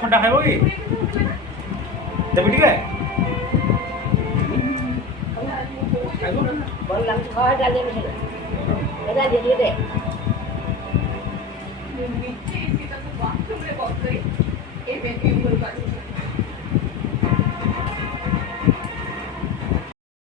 ଖଟା ଖାଇବ କି ଦେବି ଟିକେ ଭଲ ଲାଗୁଛି ଖଟା ଡାଲି ଏଇଟା ଟିକେ ଦେ ନିଜେ ତାକୁ ବାଥରୁମରେ ବସେଇ ଏ ବେବି